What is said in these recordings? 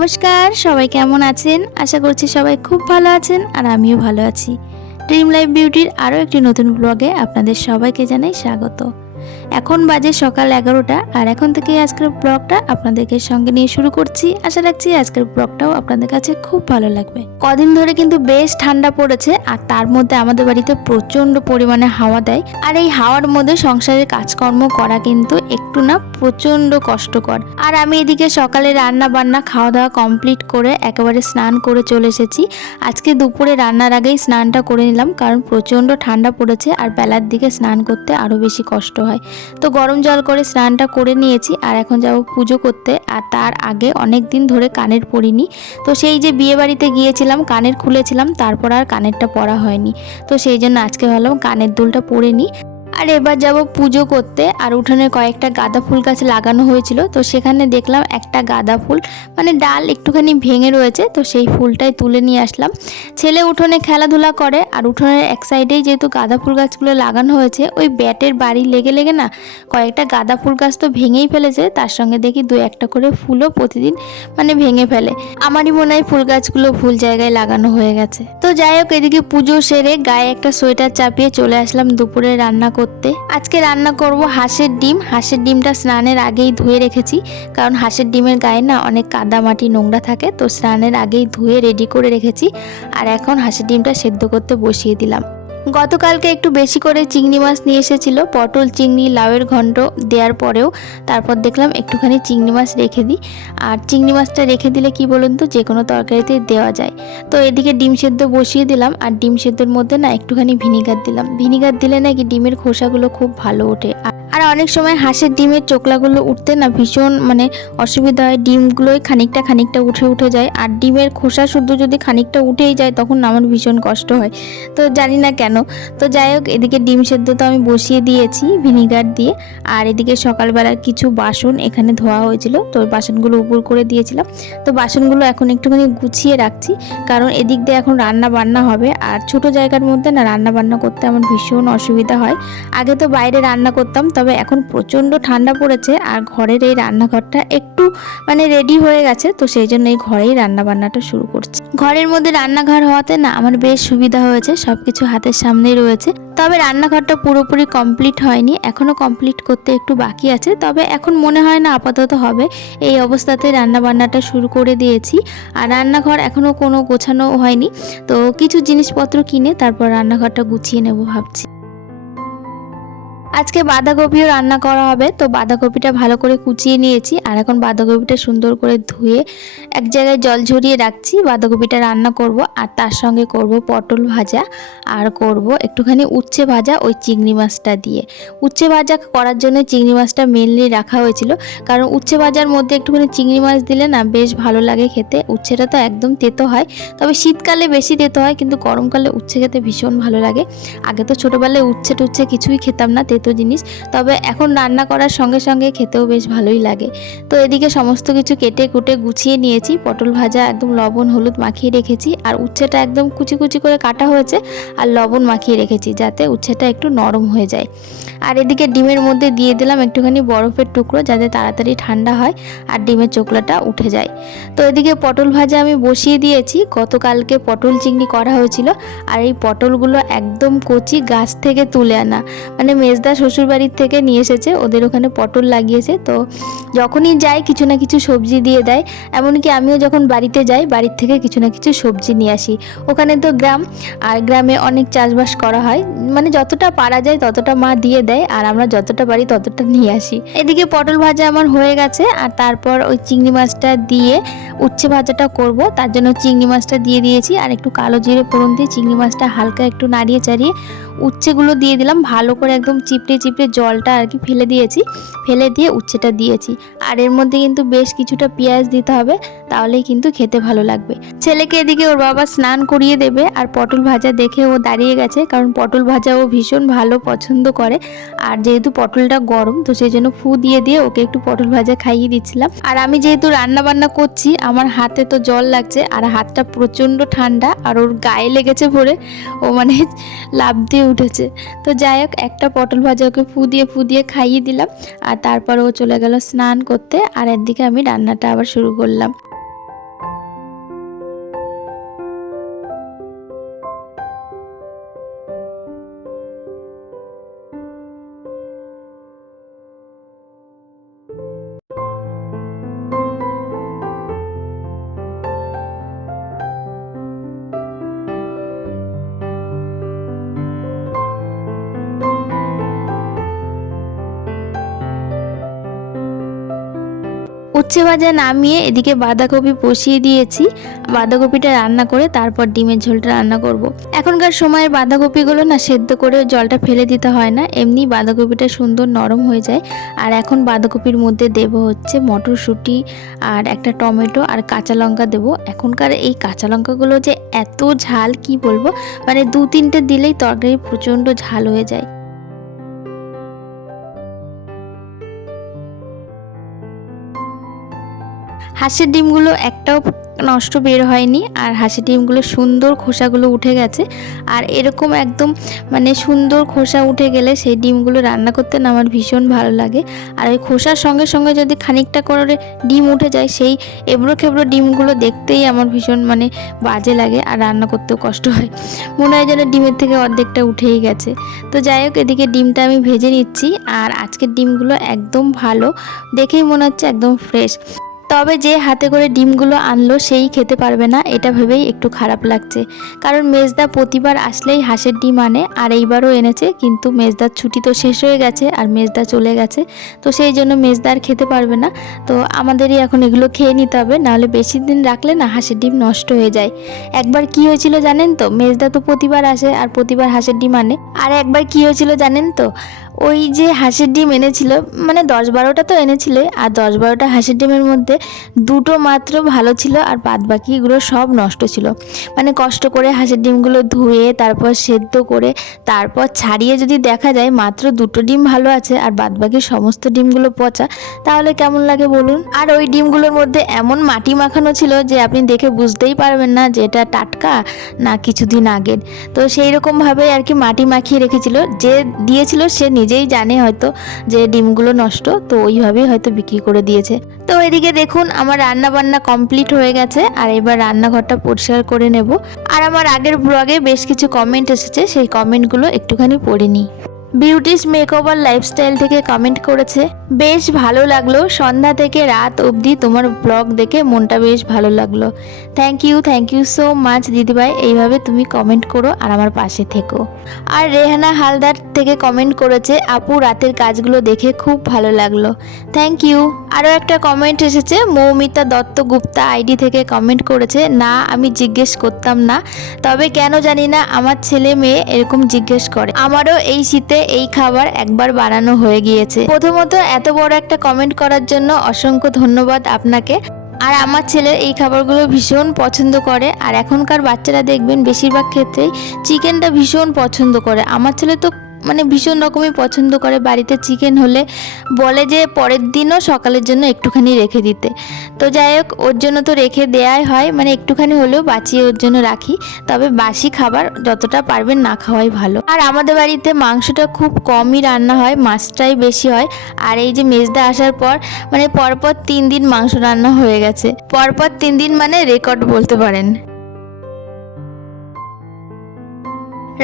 নমস্কার, সবাই কেমন আছেন? আশা করছি সবাই খুব ভালো আছেন আর আমিও ভালো আছি। ড্রিম লাইফ বিউটির আরও একটি নতুন ব্লগে আপনাদের সবাইকে জানাই স্বাগত। এখন বাজে সকাল 11টা আর এখন থেকে আজকের ব্লগটা আপনাদেরকে সঙ্গে নিয়ে শুরু করছি। আশা রাখছি আজকের ব্লগটাও আপনাদের কাছে খুব ভালো লাগবে। কদিন ধরে কিন্তু বেশ ঠান্ডা পড়েছে আর তার মধ্যে আমাদের বাড়িতে প্রচণ্ড পরিমাণে হাওয়া দেয়। আর এই হাওয়ার মধ্যে সংসারের কাজকর্ম করা কিন্তু একটু না প্রচণ্ড কষ্টকর। আর আমি এদিকে সকালে রান্না বান্না খাওয়া দাওয়া কমপ্লিট করে একেবারে স্নান করে চলে এসেছি। আজকে দুপুরে রান্নার আগেই স্নানটা করে নিলাম, কারণ প্রচণ্ড ঠান্ডা পড়েছে আর বেলার দিকে স্নান করতে আরও বেশি কষ্ট হয়। তো গরম জল করে স্নানটা করে নিয়েছি আর এখন যাব পুজো করতে। আর তার আগে অনেক দিন ধরে কানের পরিনি, তো সেই যে বিয়ে বাড়িতে গিয়েছিলাম কানের খুলেছিলাম, তারপর আর কানেরটা পরা হয়নি। তো সেই জন্য আজকে ভাবলাম কানের দুলটা পরে নিই। আর এবার যাব পুজো করতে। আর উঠোনে কয়েকটা গাঁদা ফুল গাছ লাগানো হয়েছিল, তো সেখানে দেখলাম একটা গাঁদা ফুল মানে ডাল একটুখানি ভেঙে রয়েছে, তো সেই ফুলটাই তুলে নিয়ে আসলাম। ছেলে উঠোনে খেলাধুলা করে আর উঠোনের এক সাইডেই যেহেতু গাঁদা ফুল গাছগুলো লাগানো হয়েছে, ওই ব্যাটের বাড়ি লেগে লেগে না কয়েকটা গাঁদা ফুল গাছ তো ভেঙেই ফেলেছে, তার সঙ্গে দেখি দু একটা করে ফুলও প্রতিদিন মানে ভেঙে ফেলে। আমারই মনে হয় ফুল গাছগুলো ভুল জায়গায় লাগানো হয়ে গেছে। তো যাই হোক, এদিকে পুজো সেরে গায়ে একটা সোয়েটার চাপিয়ে চলে আসলাম দুপুরে রান্না করতে। আজকে রান্না করব হাঁসের ডিম। হাঁসের ডিমটা স্নানের আগেই ধুয়ে রেখেছি, কারণ হাঁসের ডিমের গায়ে না অনেক কাদা মাটি নোংরা থাকে, তো স্নানের আগেই ধুয়ে রেডি করে রেখেছি। আর এখন হাঁসের ডিমটা সেদ্ধ করতে বসিয়ে দিলাম। গতকালকে একটু বেশি করে চিংড়ি মাছ নিয়ে এসেছিল, পটল চিংড়ি লাউয়ের ঘন্ট দেওয়ার পরেও তারপর দেখলাম একটুখানি চিংড়ি মাছ রেখে দিই। আর চিংড়ি মাছটা রেখে দিলে কি বলুন তো, যে কোনো তরকারিতে দেওয়া যায়। তো এদিকে ডিম সেদ্ধ বসিয়ে দিলাম আর ডিম সেদ্ধর মধ্যে না একটুখানি ভিনিগার দিলাম। ভিনিগার দিলে নাকি ডিমের খোসাগুলো খুব ভালো ওঠে। আর অনেক সময় হাঁসের ডিমের চোকলাগুলো উঠতে না ভীষণ মানে অসুবিধা হয়, ডিমগুলোই খানিকটা উঠে যায়। আর ডিমের খোসা শুদ্ধ যদি খানিকটা উঠেই যায় তখন আমার ভীষণ কষ্ট হয়, তো জানি না কেন। তো যাই হোক, এদিকে ডিম সেদ্ধ তো আমি বসিয়ে দিয়েছি ভিনিগার দিয়ে। আর এদিকে সকালবেলার কিছু বাসন এখানে ধোয়া হয়েছিল, তো বাসনগুলো উপর করে দিয়েছিলাম। তো বাসনগুলো এখন একটুখানি গুছিয়ে রাখছি, কারণ এদিক দিয়ে এখন রান্না বান্না হবে। আর ছোট জায়গার মধ্যে না রান্না বান্না করতে আমার ভীষণ অসুবিধা হয়। আগে তো বাইরে রান্না করতাম, তবে এখন প্রচণ্ড ঠান্ডা পড়েছে আর ঘরের এই রান্নাঘরটা একটু মানে রেডি হয়ে গেছে, তো সেই জন্য এই ঘরেই রান্না বান্নাটা শুরু করছি। ঘরের মধ্যে রান্নাঘর হওয়াতে না আমার বেশ সুবিধা হয়েছে, সবকিছু হাতের সামনেই রয়েছে। তবে রান্নাঘরটা পুরোপুরি কমপ্লিট হয়নি, এখনও কমপ্লিট করতে একটু বাকি আছে। তবে এখন মনে হয় না আপাতত হবে, এই অবস্থাতে রান্না বান্নাটা শুরু করে দিয়েছি। আর রান্নাঘর এখনও কোনো গোছানো হয়নি, তো কিছু জিনিসপত্র কিনে তারপর রান্নাঘরটা গুছিয়ে নেব ভাবছি। আজকে বাঁধাকপিও রান্না করা হবে, তো বাঁধাকপিটা ভালো করে কুচিয়ে নিয়েছি আর এখন বাঁধাকপিটা সুন্দর করে ধুয়ে এক জায়গায় জল ঝরিয়ে রাখছি। বাঁধাকপিটা রান্না করব আর তার সঙ্গে করব পটল ভাজা আর করব একটুখানি উচ্ছে ভাজা ওই চিংড়ি মাছটা দিয়ে। উচ্ছে ভাজা করার জন্য চিংড়ি মাছটা মেনলি রাখা হয়েছিল, কারণ উচ্ছে ভাজার মধ্যে একটুখানি চিংড়ি মাছ দিলে না বেশ ভালো লাগে খেতে। উচ্ছেটা তো একদম তেতো হয়, তবে শীতকালে বেশি তেতো হয়, কিন্তু গরমকালে উচ্ছে খেতে ভীষণ ভালো লাগে। আগে তো ছোটোবেলায় উচ্ছে টুচ্ছে কিছুই খেতাম না তেতো জিনিস, তবে এখন রান্না করার সঙ্গে সঙ্গে খেতেও বেশ ভালোই লাগে। তো এদিকে সমস্ত কিছু কেটে কুটে গুছিয়ে নিয়েছি। পটল ভাজা একদম লবণ হলুদ মাখিয়ে রেখেছি, আর উচ্ছেটা একদম কুচি কুচি করে কাটা হয়েছে আর লবণ মাখিয়ে রেখেছি যাতে উচ্ছেটা একটু নরম হয়ে যায়। আর এদিকে ডিমের মধ্যে দিয়ে দিলাম একটুখানি বরফের টুকরো যাতে তাড়াতাড়ি ঠান্ডা হয় আর ডিমের চোকলাটা উঠে যায়। তো এদিকে পটল ভাজা আমি বসিয়ে দিয়েছি। গতকালকে পটল চিংড়ি করা হয়েছিল, আর এই পটলগুলো একদম কচি গাছ থেকে তুলে আনা, মানে মেজদা শ্বশুরবাড়ির থেকে নিয়ে এসেছে, ওদের ওখানে পটল লাগিয়েছে। তো যখনই যাই কিছু না কিছু সবজি দিয়ে দেয়, এমনকি আমিও যখন বাড়িতে যাই বাড়ির থেকে কিছু না কিছু সবজি নিয়ে আসি। ওখানে তো গ্রাম, আর গ্রামে অনেক চাষবাস করা হয়, মানে যতটা পারা যায় ততটা মা দিয়ে দেয় আর আমরা যতটা পারি ততটা নিয়ে আসি। এদিকে পটল ভাজা আমার হয়ে গেছে আর তারপর ওই চিংড়ি মাছটা দিয়ে উচ্ছে ভাজাটা করব, তার জন্য চিংড়ি মাছটা দিয়ে দিয়েছি আর একটু কালো জিরে ফোড়ন দিয়ে চিংড়ি মাছটা হালকা একটু নাড়িয়ে চাড়িয়ে উচ্ছেগুলো দিয়ে দিলাম। ভালো করে একদম চিপড়ে চিপড়ে জলটা আর কি ফেলে দিয়েছি, ফেলে দিয়ে উচ্ছেটা দিয়েছি। আর এর মধ্যে কিন্তু বেশ কিছুটা পেঁয়াজ দিতে হবে, তাহলেই কিন্তু খেতে ভালো লাগবে। ছেলেকে এদিকে ওর বাবা স্নান করিয়ে দেবে আর পটল ভাজা দেখে ও দাঁড়িয়ে গেছে, কারণ পটল ভাজা ও ভীষণ ভালো পছন্দ করে। আর যেহেতু পটলটা গরম, তো সেই জন্য ফু দিয়ে দিয়ে ওকে একটু পটল ভাজা খাইয়ে দিচ্ছিলাম। আর আমি যেহেতু রান্না বান্না করছি আমার হাতে তো জল লাগছে আর হাতটা প্রচণ্ড ঠান্ডা, আর ওর গায়ে লেগেছে ভরে ও মানে লাফ দিয়ে উঠেছে। তো যাই হোক, একটা পটল ভাজা ওকে ফু দিয়ে খাইয়ে দিলাম আর তারপর ও চলে গেল স্নান করতে। আর একদিকে আমি রান্নাটা আবার শুরু করলাম। উচ্ছে ভাজা নামিয়ে এদিকে বাঁধাকপি বসিয়ে দিয়েছি। বাঁধাকপিটা রান্না করে তারপর ডিমের ঝোলটা রান্না করব। এখনকার সময়ের বাঁধাকপিগুলো না সেদ্ধ করে জলটা ফেলে দিতে হয় না, এমনি বাঁধাকপিটা সুন্দর নরম হয়ে যায়। আর এখন বাঁধাকপির মধ্যে দেব হচ্ছে মটরশুঁটি আর একটা টমেটো আর কাঁচা লঙ্কা দেবো। এখনকার এই কাঁচা লঙ্কাগুলো যে এত ঝাল কি বলবো, মানে 2-3টে দিলেই তরকারি প্রচণ্ড ঝাল হয়ে যায়। হাঁসের ডিমগুলো একটাও নষ্ট বের হয়নি, আর হাঁসের ডিমগুলো সুন্দর খোসাগুলো উঠে গেছে। আর এরকম একদম মানে সুন্দর খোসা উঠে গেলে সেই ডিমগুলো রান্না করতে না আমার ভীষণ ভালো লাগে। আর ওই খোসার সঙ্গে সঙ্গে যদি খানিকটা করে ডিম উঠে যায়, সেই এবড়ো খেবড়ো ডিমগুলো দেখতেই আমার ভীষণ মানে বাজে লাগে, আর রান্না করতেও কষ্ট হয়, মনে হয় যেন ডিমের থেকে অর্ধেকটা উঠেই গেছে। তো যাই হোক, এদিকে ডিমটা আমি ভেজে নিচ্ছি। আর আজকের ডিমগুলো একদম ভালো, দেখেই মনে হচ্ছে একদম ফ্রেশ। তবে যে হাতে করে ডিমগুলো আনলো সেই খেতে পারবে না, এটা ভেবেই একটু খারাপ লাগছে। কারণ মেজদা প্রতিবার আসলেই হাঁসের ডিম আনে, আর এইবারও এনেছে, কিন্তু মেজদার ছুটি তো শেষ হয়ে গেছে আর মেজদা চলে গেছে, তো সেই জন্য মেজদা আর খেতে পারবে না। তো আমাদেরই এখন এগুলো খেয়ে নিতে হবে, নাহলে বেশি দিন রাখলে না হাঁসের ডিম নষ্ট হয়ে যায়। একবার কি হয়েছিল জানেন তো, মেজদা তো প্রতিবার আসে আর প্রতিবার হাঁসের ডিম আনে। আর একবার কি হয়েছিল জানেন তো, ওই যে হাঁসের ডিম এনেছিল, মানে 10-12টা তো এনেছিল, আর 10-12টা হাঁসের ডিমের মধ্যে 2টো মাত্র ভালো ছিল, আর বাদবাকিগুলো সব নষ্ট ছিল। মানে কষ্ট করে হাঁসের ডিমগুলো ধুয়ে তারপর সেদ্ধ করে তারপর ছাড়িয়ে যদি দেখা যায় মাত্র 2টো ডিম ভালো আছে আর বাদবাকি সমস্ত ডিমগুলো পচা, তাহলে কেমন লাগে বলুন। আর ওই ডিমগুলোর মধ্যে এমন মাটি মাখানো ছিল যে আপনি দেখে বুঝতেই পারবেন না যে এটা টাটকা না কিছুদিন আগের। তো সেই রকমভাবেই আর কি মাটি মাখিয়ে রেখেছিল, যে দিয়েছিল সে নিজেই জানে হয়তো যে ডিমগুলো নষ্ট, তো ওইভাবেই হয়তো বিক্রি করে দিয়েছে। তো এদিকে দেখুন আমার রান্না বান্না কমপ্লিট হয়ে গেছে, আর এবার রান্নাঘরটা পরিষ্কার করে নেব। আর আমার আগের ব্লগে বেশ কিছু কমেন্ট এসেছে, সেই কমেন্টগুলো একটুখানি পড়ে নিই। বিউটিস মেকওভার লাইফস্টাইল থেকে কমেন্ট করেছে, বেশ ভালো লাগলো, সন্ধ্যা থেকে রাত অবধি তোমার ব্লগ দেখে মনটা বেশ ভালো লাগলো। থ্যাংক ইউ সো মাচ দিদিভাই, এইভাবে তুমি কমেন্ট করো আর আমার পাশে থেকো। আর রেহানা হালদার থেকে কমেন্ট করেছে, আপু রাতের কাজগুলো দেখে খুব ভালো লাগলো। Thank you. আরও একটা কমেন্ট এসেছে, মৌমিতা দত্তগুপ্তা আইডি থেকে কমেন্ট করেছে, না আমি জিজ্ঞেস করতাম না, তবে কেন জানি না আমার ছেলে মেয়ে এরকম জিজ্ঞেস করে। আমারও এই শীতে এই খাবার একবার বানানো হয়ে গিয়েছে। প্রথমত এত বড় একটা কমেন্ট করার জন্য অসংখ্য ধন্যবাদ আপনাকে। আর আমার ছেলে এই খাবারগুলো ভীষণ পছন্দ করে, আর এখনকার বাচ্চারা দেখবেন বেশিরভাগ ক্ষেত্রেই চিকেনটা ভীষণ পছন্দ করে। আমার ছেলে তো মানে ভীষণ রকমই পছন্দ করে, বাড়িতে চিকেন হলে বলে যে পরের দিনও সকালের জন্য একটুখানি রেখে দিতে। তো যাই হোক, ওর জন্য তো রেখে দেওয়াই হয়, মানে একটুখানি হলেও বাঁচিয়ে ওর জন্য রাখি। তবে বাসি খাবার যতটা পারবেন না খাওয়াই ভালো। আর আমাদের বাড়িতে মাংসটা খুব কমই রান্না হয়, মাছটাই বেশি হয়। আর এই যে মেজদা আসার পর মানে পরপর 3 দিন মাংস রান্না হয়ে গেছে, পরপর 3 দিন মানে রেকর্ড বলতে পারেন।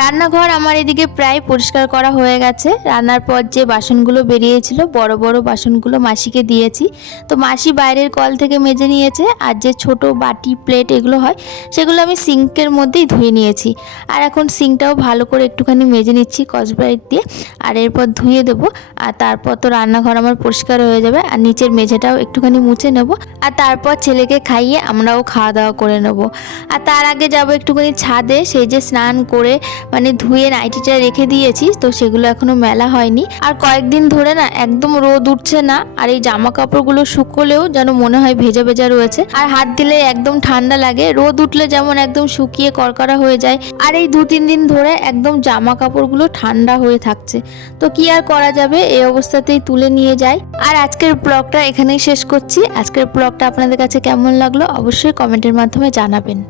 রান্নাঘর আমার এদিকে প্রায় পরিষ্কার করা হয়ে গেছে। রান্নার পর যে বাসনগুলো বেরিয়েছিল বড় বড় বাসনগুলো মাসিকে দিয়েছি, তো মাসি বাইরের কল থেকে মেজে নিয়েছে। আর যে ছোট বাটি প্লেট এগুলো হয় সেগুলো আমি সিঙ্কের মধ্যেই ধুয়ে নিয়েছি। আর এখন সিঙ্কটাও ভালো করে একটুখানি মেজে নিচ্ছি স্কচব্রাইট দিয়ে, আর এরপর ধুয়ে দেবো। আর তারপর তো রান্নাঘর আমার পরিষ্কার হয়ে যাবে, আর নিচের মেঝেটাও একটুখানি মুছে নেব। আর তারপর ছেলেকে খাইয়ে আমরাও খাওয়া দাওয়া করে নেব। আর তার আগে যাব একটুখানি ছাদে, সেই যে স্নান করে মানে ধুয়ে নাইটিটা রেখে দিয়েছি, তো সেগুলো এখনো মেলা হয়নি। আর কয়েকদিন ধরে না একদম রোদ উঠছে না, আর এই জামা কাপড়গুলো শুকোলেও যেন মনে হয় ভেজা ভেজা রয়েছে, আর হাত দিলে একদম ঠান্ডা লাগে। রোদ উঠলে যেমন একদম শুকিয়ে করকরা হয়ে যায়, আর এই 2-3 দিন ধরে একদম জামা কাপড়গুলো ঠান্ডা হয়ে থাকছে। তো কি আর করা যাবে, এই অবস্থাতেই তুলে নিয়ে যাই। আর আজকের ব্লগটা এখানেই শেষ করছি। আজকের ব্লগটা আপনাদের কাছে কেমন লাগলো অবশ্যই কমেন্টের মাধ্যমে জানাবেন।